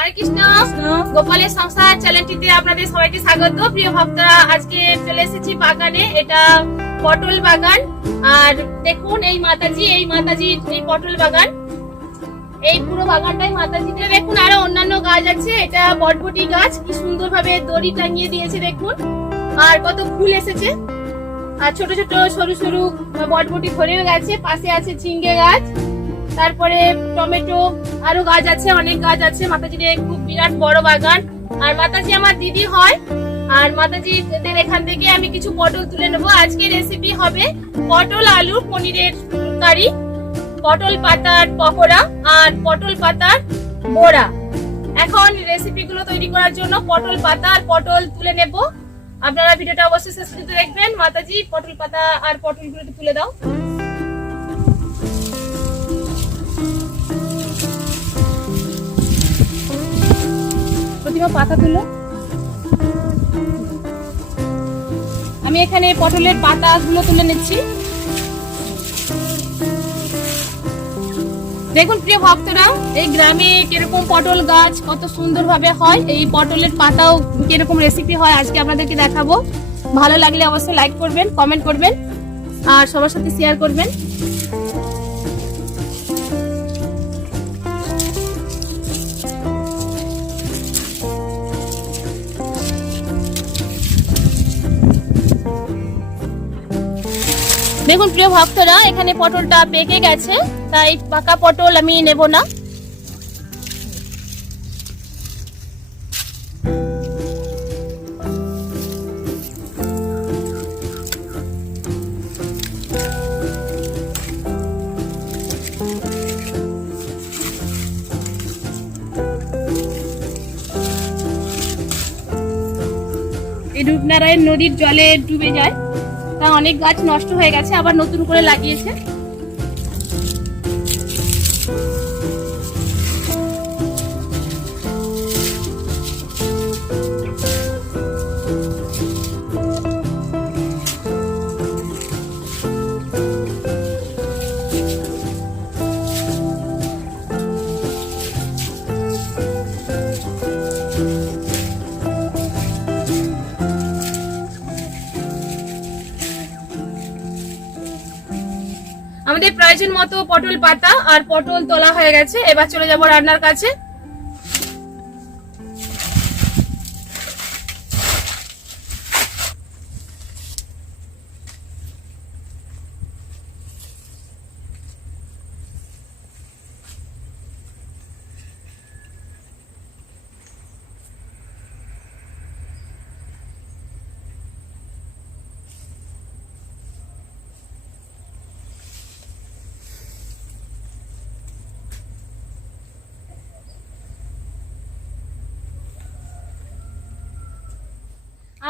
হরে কৃষ্ণ। গোপালের সংসার চ্যানেলটিতে আপনাদের সবাইকে স্বাগত। প্রিয় ভক্তরা, আজকে চলে এসেছি বাগানে। এটা পটল বাগান। আর দেখুন এই মাতাজির এই পটল বাগান, এই পুরো বাগানটাই মাতাজিতে। দেখুন আরো অন্যান্য গাছ আছে। এটা বটবটি গাছ, কি সুন্দর ভাবে দড়ি টাঙিয়ে দিয়েছে দেখুন। আর কত ফুল এসেছে, আর ছোট ছোট সরু সরু বটবটি ধরেও গেছে। পাশে আছে ঝিঙ্গে গাছ, তারপরে টমেটো, আরো গাছ আছে, অনেক গাছ আছে। মাতাজির খুব বিরাট বড় বাগান। আর মাতাজি আমার দিদি হয়। আর মাতাজিদের এখান থেকে আমি কিছু পটল তুলে নেবো। আজকে রেসিপি হবে পটল আলু পনিরের কারি, পটল পাতার পকোড়া আর পটল পাতার বড়া। এখন রেসিপি গুলো তৈরি করার জন্য পটল পাতা আর পটল তুলে নেব। আপনারা ভিডিওটা অবশ্যই শেষ পর্যন্ত দেখবেন। মাতাজি পটল পাতা আর পটল গুলো তুলে দাও। প্রতিমা পাতা তুলো। আমি এখানে পটলের পাতাগুলো তুলে নিচ্ছি। দেখুন প্রিয় ভক্তরা, এই গ্রামে কিরকম পটল গাছ কত সুন্দর ভাবে হয়, এই পটলের পাতাও কিরকম রেসিপি হয় আজকে আপনাদেরকে দেখাবো। ভালো লাগলে অবশ্যই লাইক করবেন, কমেন্ট করবেন আর সবার সাথে শেয়ার করবেন। দেখুন প্রিয় ভক্তরা, এখানে পটলটা পেকে গেছে, তাই পাকা পটল আমি নেব না। এই রূপনারায়ণ নদীর জলে ডুবে যায়, তা অনেক গাছ নষ্ট হয়ে গেছে, আবার নতুন করে লাগিয়েছে। আমাদের প্রয়োজন মতো পটল পাতা আর পটল তোলা হয়ে গেছে। এবার চলে যাব রান্নার কাছে।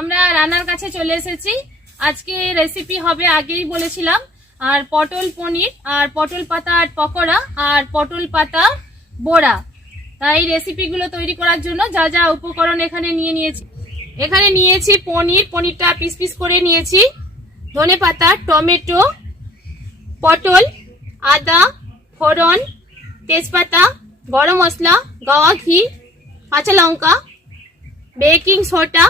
আমরা রান্নার কাছে চলে এসেছি। আজকে রেসিপি হবে আগেই বলেছিলাম, আর পটল পনির আর পটল পাতার পকোড়া আর পটল পাতা বড়া। তাই রেসিপিগুলো তৈরি করার জন্য যা যা উপকরণ এখানে নিয়েছি পনিরটা পিস পিস করে নিয়েছি, ধনেপাতা, টমেটো, পটল, আদা, ফোড়ন, তেজপাতা, গরম মশলা, গাওয়া ঘি, কাঁচা লঙ্কা, বেকিং সোডা,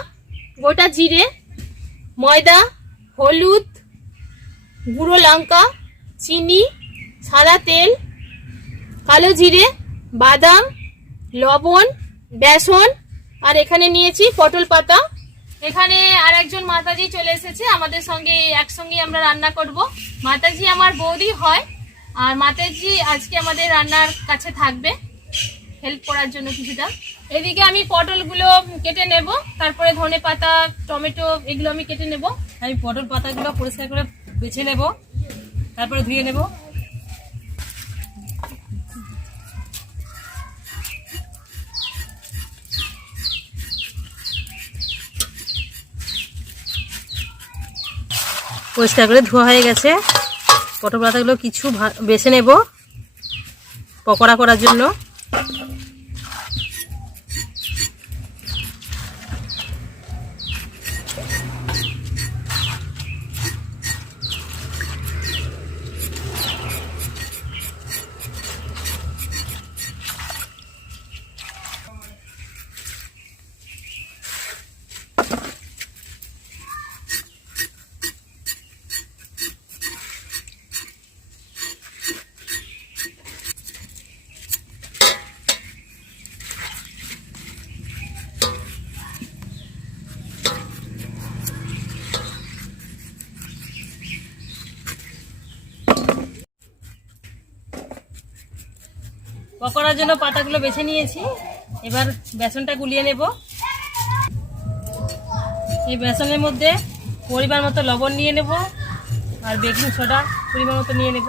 গোটা জিরে, ময়দা, হলুদ, গুঁড়ো লঙ্কা, চিনি, সাদা তেল, কালো জিরে, বাদাম, লবণ, বেসন। আর এখানে নিয়েছি পটল পাতা। এখানে আর একজন মাতাজি চলে এসেছে আমাদের সঙ্গে, একসঙ্গে আমরা রান্না করব। মাতাজি আমার বৌদি হয়, আর মাতাজি আজকে আমাদের রান্নার কাছে থাকবে হেল্প করার জন্য কিছুটা। এদিকে আমি পটলগুলো কেটে নেব, তারপরে ধনে পাতা, টমেটো এগুলো আমি কেটে নেব। আমি পটল পাতাগুলো পরিষ্কার করে বেছে নেব, তারপরে ধুয়ে নেব। পরিষ্কার করে ধোয়া হয়ে গেছে। পটল পাতাগুলো কিছু বেছে নেব পকোড়া করার জন্য। পকোড়ার জন্য পাতাগুলো বেছে নিয়েছি। এবার বেসনটা গুলিয়ে নেব। এই বেসনের মধ্যে পরিমাণ মতো লবণ নিয়ে নেব আর বেকিং সোডা পরিমাণ মতো নিয়ে নেব।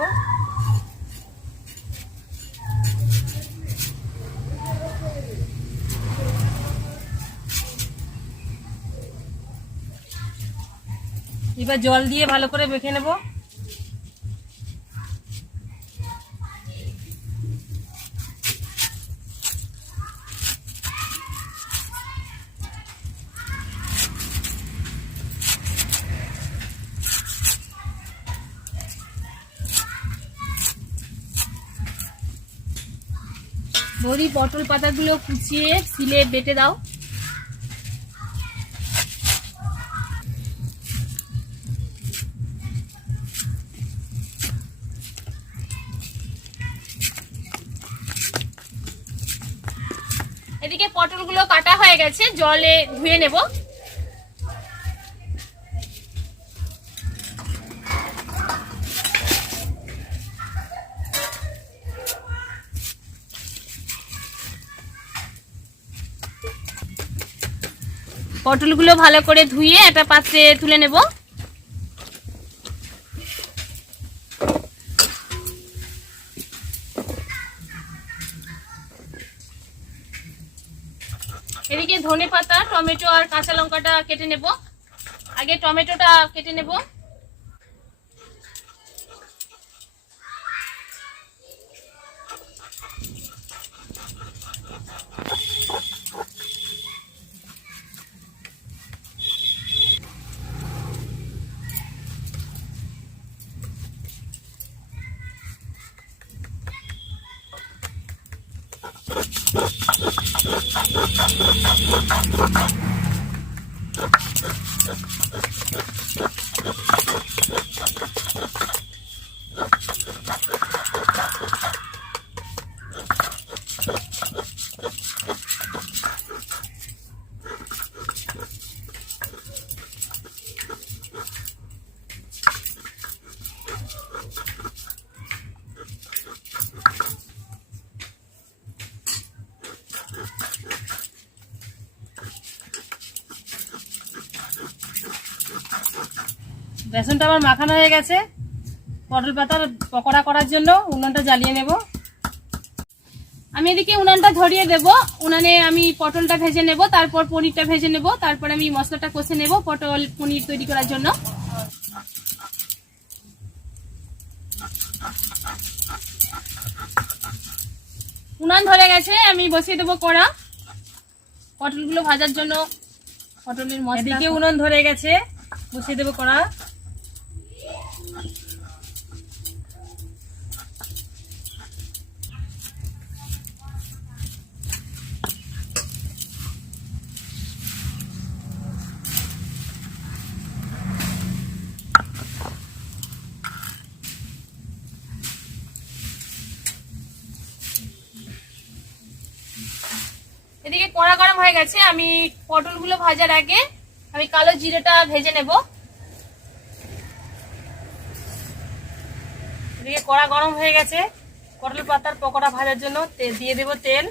এবার জল দিয়ে ভালো করে মেখে নেব। বড়ি পটল পাতাগুলো কুচিয়ে সিলে বেটে দাও। এদিকে পটলগুলো কাটা হয়ে গেছে, জলে ধুয়ে নেব। পটলগুলো ভালো করে ধুয়ে একটা পাত্রে তুলে নেব। এদিকে ধনে পাতা, টমেটো আর কাঁচা লঙ্কাটা কেটে নেব। আগে টমেটোটা কেটে নেব। বেসনটা আমার মাখানো হয়ে গেছে। পটল পাতার পকোড়া করার জন্য উনুনটা জ্বালিয়ে নেব। আমি এদিকে উনানটা ধরিয়ে দেব। উনানে আমি পটলটা ভেজে নেব, তারপর পনিরটা ভেজে নেব, তারপর আমি মশলাটা কষে নেব পটল পনির তৈরি করার জন্য। উনান ধরে গেছে, আমি বসিয়ে দেবো কড়া পটলগুলো ভাজার জন্য। পটলের মশলা এদিকে উনুন ধরে গেছে, বসিয়ে দেবো কড়া। এদিকে কড়া গরম হয়ে গেছে। আমি পটলগুলো ভাজার আগে আমি কালো জিরেটা ভেজে নেব। এদিকে কড়া গরম হয়ে গেছে। পটল পাতার পকোড়া ভাজার জন্য দিয়ে দেব তেল।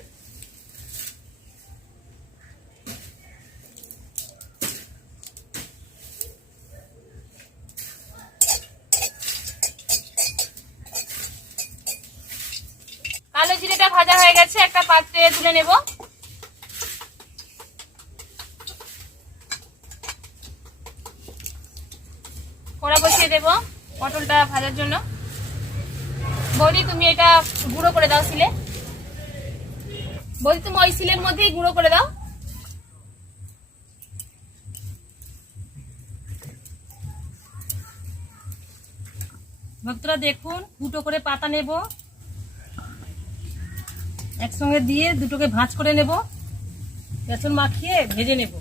কালো জিরেটা ভাজা হয়ে গেছে, একটা পাত্রে তুলে নেব। কড়া বসিয়ে দেব পটলটা ভাজার জন্য। বৌদি তুমি এটা গুঁড়ো করে দাও শিলে। বৌদি তুমি ওই শিলের মধ্যেই গুঁড়ো করে দাও। ভক্তরা দেখুন, দুটো করে পাতা নেব, একসঙ্গে দিয়ে দুটোকে ভাঁজ করে নেব, বেসন মাখিয়ে ভেজে নেব।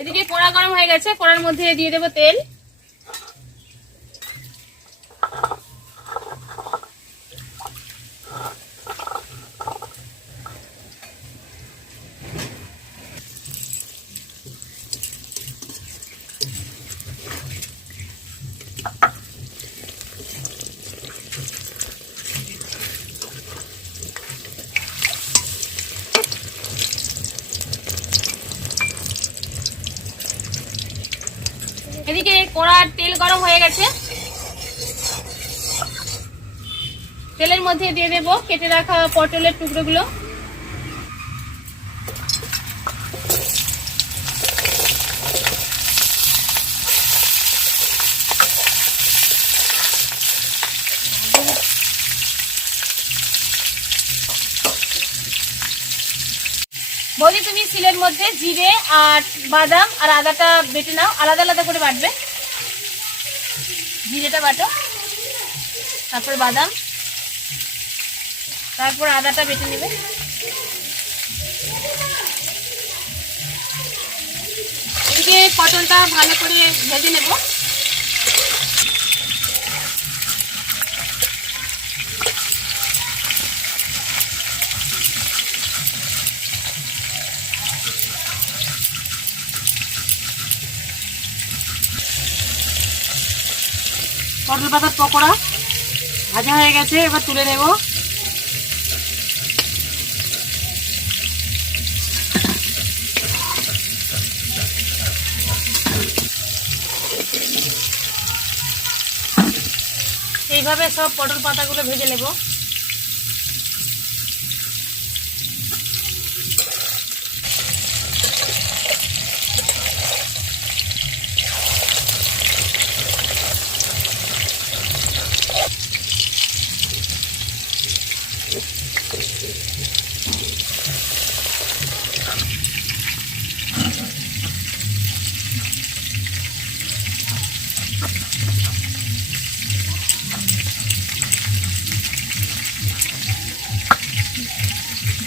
এদিকে কড়া গরম হয়ে গেছে, কড়ার মধ্যে দিয়ে দেবো তেল। এদিকে কড়ার তেল গরম হয়ে গেছে, তেলের মধ্যে দিয়ে দেবো কেটে রাখা পটলের টুকরোগুলো। বৌদি তুমি শিলের মধ্যে জিরে আর বাদাম আর আদাটা বেটে নাও, আলাদা আলাদা করে বাটবে। জিরেটা বাটো, তারপর বাদাম, তারপর আদাটা বেটে নেবে। এদিকে পটলটা ভালো করে ভেজে নেব। পটল পাতার পকোড়া ভাজা হয়ে গেছে, এবার তুলে নেব। এইভাবে সব পটল পাতাগুলো ভেজে নেব।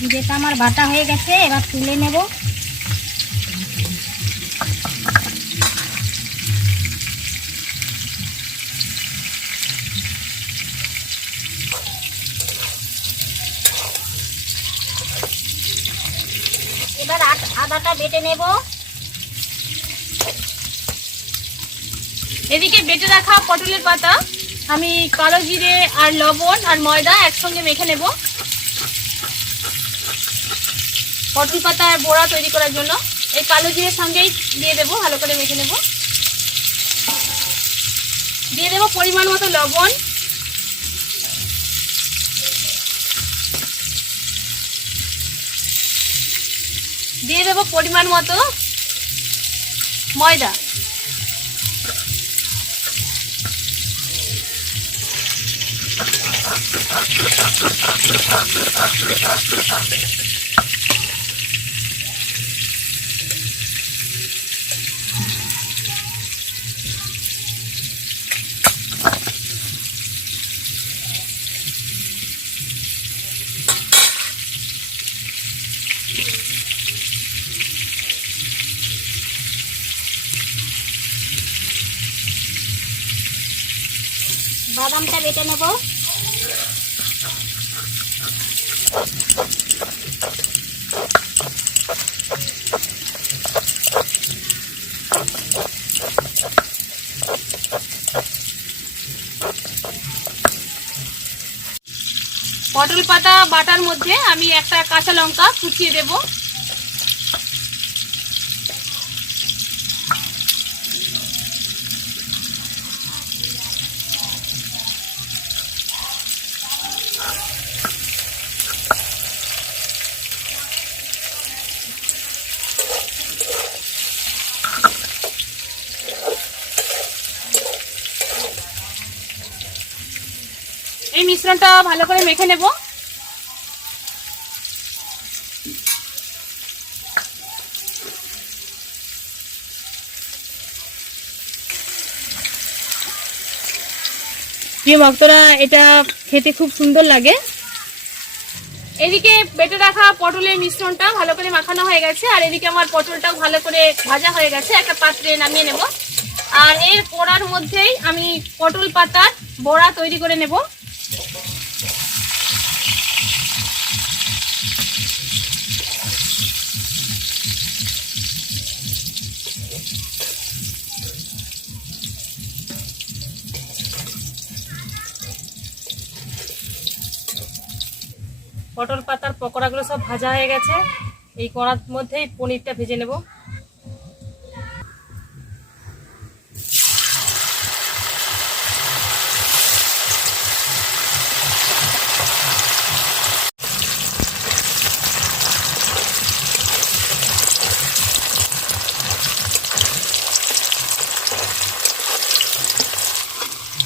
জিরেটা আমার বাটা হয়ে গেছে, এবার তুলে নেব। এবার আদাটা বেটে নেব। এদিকে বেটে রাখা পটলের পাতা আমি কালো জিরে আর লবণ আর ময়দা একসঙ্গে মেখে নেব পটল পাতার বড়া তৈরি করার জন্য। এই কালো জিরের সঙ্গেই দিয়ে দেবো, ভালো করে মেখে নেব। দিয়ে দেবো পরিমাণ মতো লবণ, দিয়ে দেবো পরিমাণ মতো ময়দা, বাদামটা বেটে নেব। পটল পাতা বাটার মধ্যে আমি একটা কাঁচা লঙ্কা কুচিয়ে দেব। এই মিশ্রণটা ভালো করে মেখে নেব। প্রিয় ভক্তরা, এটা খেতে খুব সুন্দর লাগে। এদিকে বেটে রাখা পটলের মিশ্রণটা ভালো করে মাখানো হয়ে গেছে, আর এদিকে আমার পটলটাও ভালো করে ভাজা হয়ে গেছে। একটা পাত্রে নামিয়ে নেব। আর এর কড়ার মধ্যেই আমি পটল পাতার বড়া তৈরি করে নেব। পটল পাতার পকোড়াগুলো সব ভাজা হয়ে গেছে। এই কড়ার মধ্যেই পনিরটা ভেজে নেব।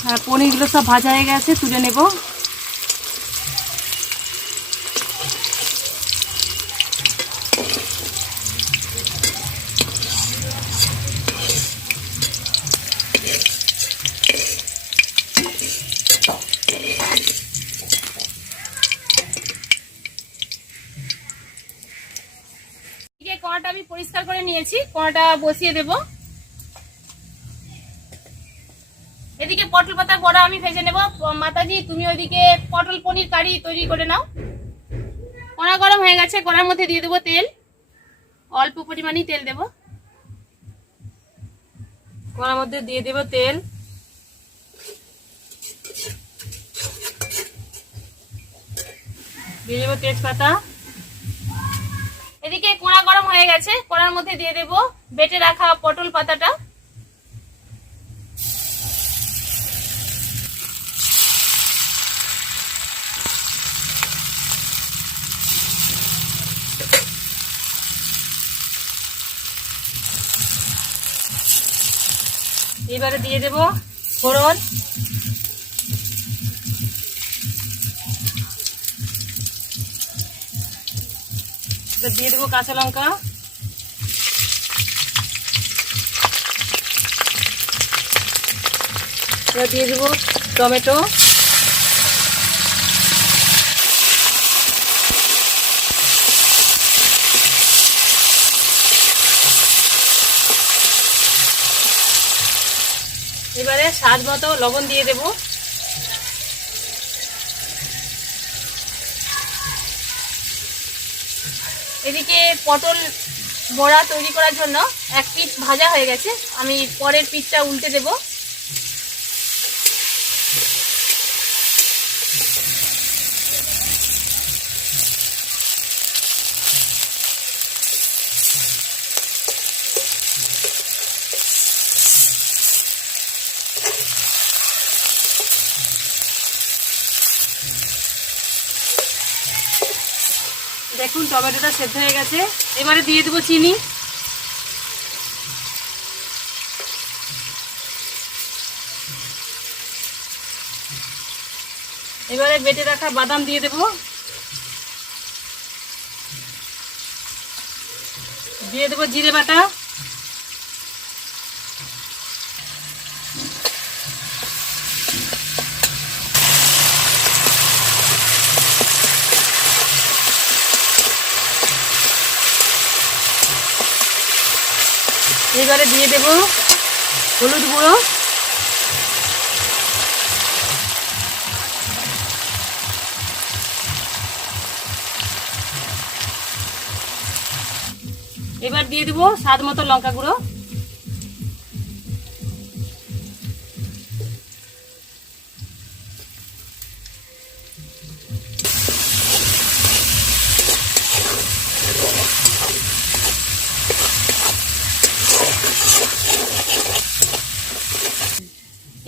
আর পনিরগুলো সব ভাজা হয়ে গেছে, তুলে নেব। কড়াটা আমি পরিষ্কার করে নিয়েছি, কড়াটা বসিয়ে দেব। এদিকে পটল পাতার বড়া আমি ভেজে নেব। মাতাজি, তুমি ওইদিকে পটল পনির কারি তৈরি করে নাও। কড়া গরম হয়ে গেছে, কড়ার মধ্যে দিয়ে দেবো তেল। অল্প পরিমাণেই তেল দেব। কড়ার মধ্যে দিয়ে দেব তেল। দিয়ে দেবো তেজপাতা। এদিকে কড়া গরম হয়ে গেছে, কড়ার মধ্যে দিয়ে দেব বেটে রাখা পটল পাতাটা। এবারে দিয়ে দেব ফোড়ন। দিয়ে দেবো কাঁচা লঙ্কা। এবার দিয়ে দেবো টমেটো। এবারে স্বাদ মতো লবণ দিয়ে দেব। এদিকে পটল বড়া তৈরি করার জন্য এক পিঠ ভাজা হয়ে গেছে, আমি পরের পিঠটা উল্টে দেব। দেখুন টমেটোটা সেদ্ধ হয়ে গেছে। এবারে দিয়ে দেবো চিনি। এবারে বেটে রাখা বাদাম দিয়ে দেবো। দিয়ে দেবো জিরে বাটা। এবারে দিয়ে দেব হলুদ গুঁড়ো। এবার দিয়ে দেব স্বাদ মতো লঙ্কা গুঁড়ো।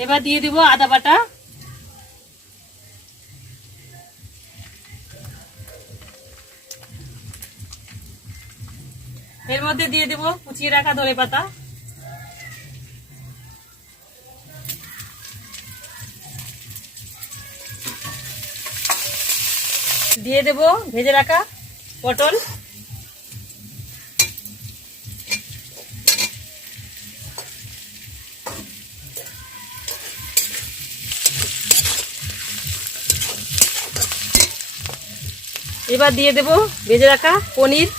এবার দিয়ে দেব আদা বাটা। এর মধ্যে দিয়ে দেব কুচিয়ে রাখা ধনেপাতা। দিয়ে দেব ভেজে রাখা পটল। এবার দিয়ে দেব ভেজে রাখা পনির।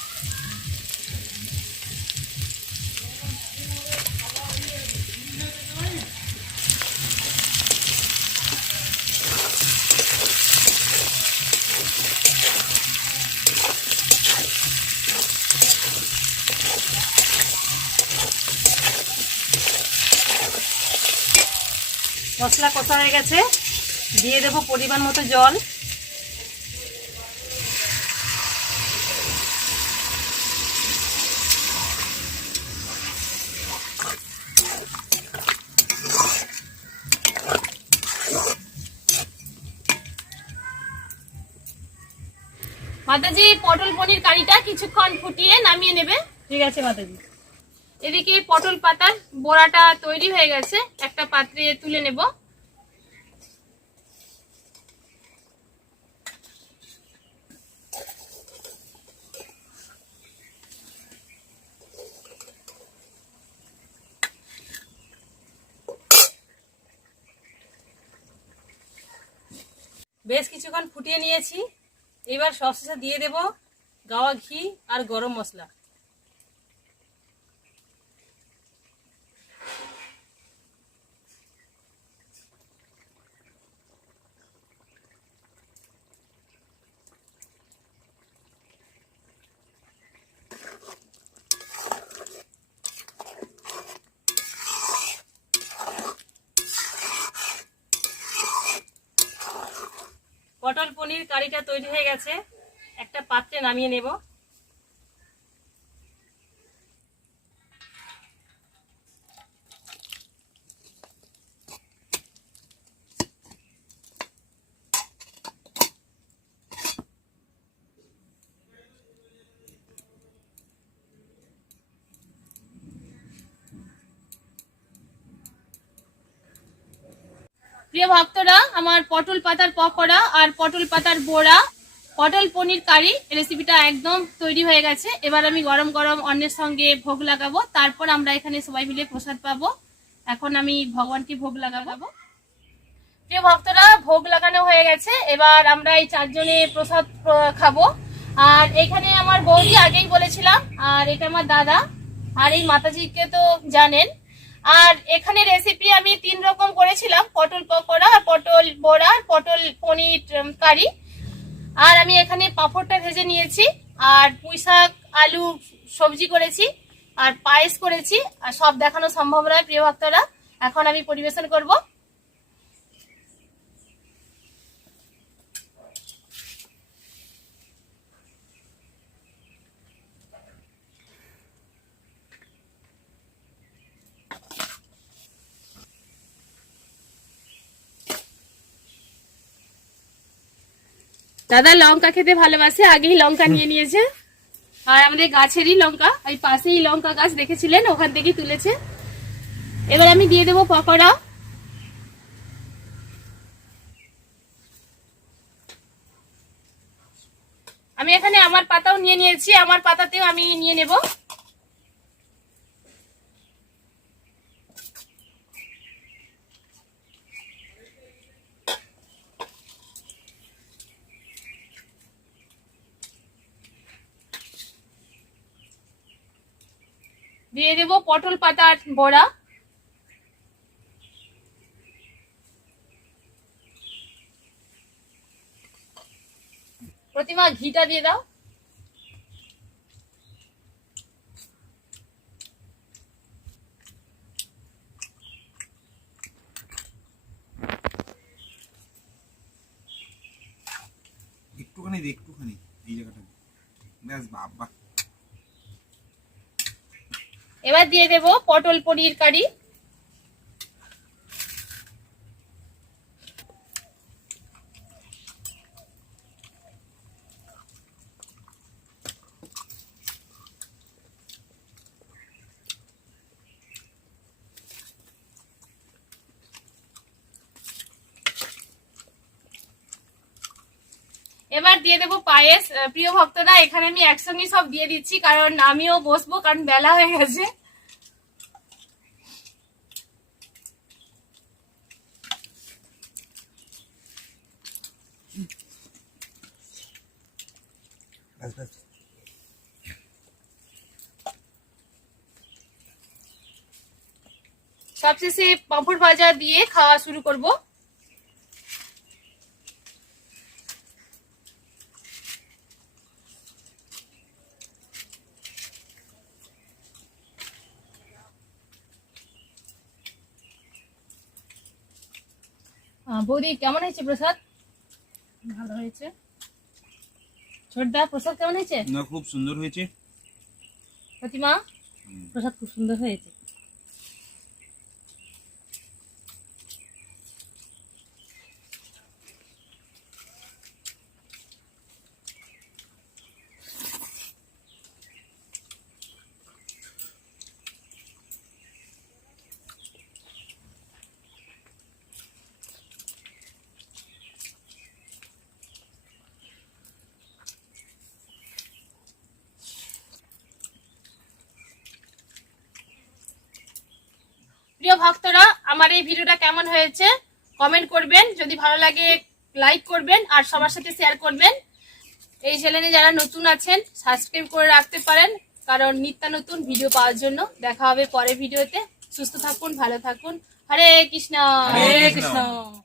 মশলা কষা হয়ে গেছে, দিয়ে দেব পরিমাণ মতো জল। মাতাজি পটল পনির কারিটা কিছুক্ষণ ফুটিয়ে নামিয়ে নেবে। ঠিক আছে মাতাজি। এদিকে পটল পাতার বড়াটা তৈরি হয়ে গেছে, একটা পাত্রে তুলে নেব। বেশ কিছুক্ষণ ফুটিয়ে নিয়েছি। এবার সবশেষে দিয়ে দেব গাওয়া ঘি আর গরম মশলা। পটল পনির কারিটা তৈরি হয়ে গেছে, একটা পাত্রে নামিয়ে নেব। প্রিয় ভক্তরা, আমার পটল পাতার পকোড়া আর পটল পাতার বড়া পটল পনির কারি রেসিপিটা একদম তৈরি হয়ে গেছে। এবার আমি গরম গরম অন্যের সঙ্গে ভোগ লাগাবো, তারপর আমরা এখানে সবাই মিলে প্রসাদ পাবো। এখন আমি ভগবানকে ভোগ লাগাবো। প্রিয় ভক্তরা, ভোগ লাগানো হয়ে গেছে, এবার আমরা এই 4 জনে প্রসাদ খাবো। আর এখানে আমার বৌদি আগেই বলেছিলাম, আর এটা আমার দাদা, আর এই মাতাজিকে তো জানেন। আর এখানে রেসিপি আমি 3 রকম করেছিলাম, পটল পকোড়া আর পটল বড়া আর পটল পনির কারি। আর আমি এখানে পাঁপড়টা ভেজে নিয়েছি, আর পুঁই শাক আলু সবজি করেছি, আর পায়েস করেছি। আর সব দেখানো সম্ভব নয় প্রিয় ভক্তরা, এখন আমি পরিবেশন করব। দাদা লঙ্কা খেতে ভালোবাসে, আগেই লঙ্কা নিয়ে নিয়েছে। আর আমাদের গাছেরই লঙ্কা, এই পাশেই লঙ্কা গাছ দেখেছিলেন, ওখান থেকেই তুলেছে। এবার আমি দিয়ে দেবো পকোড়া। আমি এখানে আমার পাতাও নিয়ে নিয়েছি, আমার পাতাতেও আমি নিয়ে নেব। দিয়ে দেব পটল পাতার বড়া। প্রতিমা ঘিটা দিয়ে দাও। একটুখানি একটুখানি এই জায়গাটা ব্যাস বাবা। এবার দিয়ে দেব পটল পনির কারি। এবার দিয়ে দেবো পায়েস। প্রিয় ভক্তরা, এখানে আমি একসঙ্গে সব দিয়ে দিচ্ছি, কারণ আমিও বসবো, কারণ বেলা হয়ে গেছে। সবশেষে পাঁপড় ভাজা দিয়ে খাওয়া শুরু করব। বৌদি কেমন হয়েছে প্রসাদ? ভালো হয়েছে। ছোটদা প্রসাদ কেমন হয়েছে? না, খুব সুন্দর হয়েছে। প্রতিমা প্রসাদ খুব সুন্দর হয়েছে। প্রিয় ভক্তরা, আমার এই ভিডিওটা কেমন হয়েছে কমেন্ট করবেন, যদি ভালো লাগে লাইক করবেন আর সবার সাথে শেয়ার করবেন। এই চ্যানেলে যারা নতুন আছেন সাবস্ক্রাইব করে রাখতে পারেন, কারণ নিত্য নতুন ভিডিও পাওয়ার জন্য। দেখা হবে পরের ভিডিওতে। সুস্থ থাকুন, ভালো থাকুন। হরে কৃষ্ণ। হরে হরে কৃষ্ণ। কৃষ্ণ।